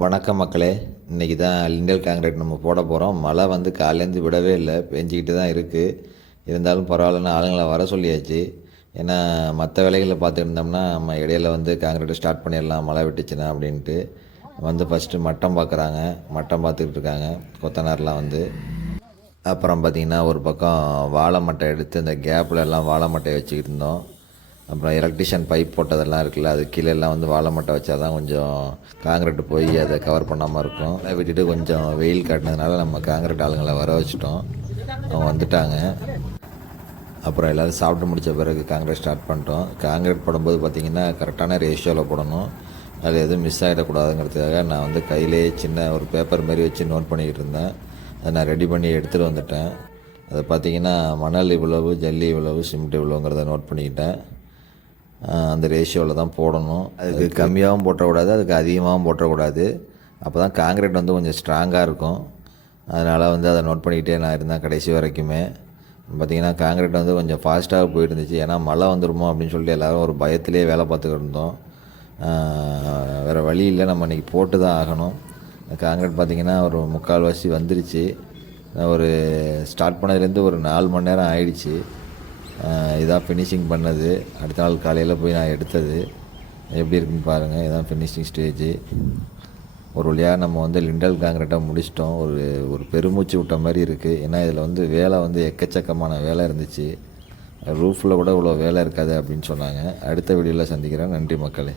வணக்கம் மக்களே. இன்றைக்கி தான் லிண்டல் காங்கிரீட் நம்ம போட போகிறோம். மழை வந்து காலையிலேருந்து விடவே இல்லை, பெஞ்சிக்கிட்டு தான் இருக்குது. இருந்தாலும் பரவாயில்லன்னு ஆளுங்களை வர சொல்லியாச்சு. ஏன்னா மற்ற வேலைகளை பார்த்துட்டு இருந்தோம்னா நம்ம இடையில வந்து காங்கிரீட்டை ஸ்டார்ட் பண்ணிடலாம் மழை விட்டுச்சுன்னா அப்படின்ட்டு வந்து ஃபஸ்ட்டு மட்டம் பார்க்குறாங்க. மட்டம் பார்த்துக்கிட்டு இருக்காங்க கொத்தனார்லாம் வந்து. அப்புறம் பார்த்திங்கன்னா ஒரு பக்கம் வாழை மட்டை எடுத்து இந்த கேப்பில் எல்லாம் வாழை மட்டையை வச்சுக்கிட்டு இருந்தோம். அப்புறம் எலக்ட்ரிஷியன் பைப் போட்டதெல்லாம் இருக்குல்ல, அது கீழே எல்லாம் வந்து வாழை மட்டை வச்சா தான் கொஞ்சம் காங்கிரீட் போய் அதை கவர் பண்ணாமல் இருக்கும். அதை விட்டுட்டு கொஞ்சம் வெயில் காட்டினதுனால நம்ம காங்கிரீட் ஆளுங்களை வர வச்சுட்டோம். அவங்க வந்துட்டாங்க. அப்புறம் எல்லோரும் சாப்பிட்டு முடித்த பிறகு காங்கிரீட் ஸ்டார்ட் பண்ணிட்டோம். காங்கிரீட் போடும்போது பார்த்திங்கன்னா கரெக்டான ரேஷியோவில் போடணும். அது எதுவும் மிஸ் ஆகிடக்கூடாதுங்கிறதுக்காக நான் வந்து கையிலே சின்ன ஒரு பேப்பர் மாரி வச்சு நோட் பண்ணிக்கிட்டு இருந்தேன். அதை நான் ரெடி பண்ணி எடுத்துகிட்டு வந்துட்டேன். அதை பார்த்திங்கன்னா மணல் இவ்வளவு, ஜல்லி இவ்வளவு, சிமெண்ட் இவ்வளோங்கிறத நோட் பண்ணிக்கிட்டேன். அந்த ரேஷியோவில் தான் போடணும். அதுக்கு கம்மியாகவும் போட்டக்கூடாது, அதுக்கு அதிகமாகவும் போட்டக்கூடாது. அப்போ தான் காங்கிரீட் வந்து கொஞ்சம் ஸ்ட்ராங்காக இருக்கும். அதனால் வந்து அதை நோட் பண்ணிக்கிட்டே நான் இருந்தேன் கடைசி வரைக்குமே. பார்த்திங்கன்னா காங்கிரீட் வந்து கொஞ்சம் ஃபாஸ்ட்டாக போயிட்டு இருந்துச்சு. ஏன்னா மழை வந்துடுமோ அப்படின்னு சொல்லிட்டு எல்லோரும் ஒரு பயத்திலே வேலை பார்த்துக்கிட்டு இருந்தோம். வேறு வழி இல்லை, நம்ம இன்றைக்கி போட்டு தான் ஆகணும். காங்கிரீட் பார்த்திங்கன்னா ஒரு 3/4 வந்துருச்சு. ஒரு ஸ்டார்ட் பண்ணதுலேருந்து ஒரு 4 மணி நேரம் ஆயிடுச்சு. இதான் ஃபினிஷிங் பண்ணது. அடுத்த நாள் காலையில் போய் நான் எடுத்தது. எப்படி இருக்குன்னு பாருங்கள். இதான் ஃபினிஷிங் ஸ்டேஜு. ஒரு வழியாக நம்ம வந்து லிண்டல் காங்கிரீட்டாக முடிச்சிட்டோம். ஒரு பெருமூச்சு விட்ட மாதிரி இருக்குது. ஏன்னா இதில் வந்து வேலை வந்து எக்கச்சக்கமான வேலை இருந்துச்சு. ரூஃபில் கூட இவ்வளோ வேலை இருக்காது அப்படின்னு சொன்னாங்க. அடுத்த வீடியோவில் சந்திக்கிறேன். நன்றி மக்களே.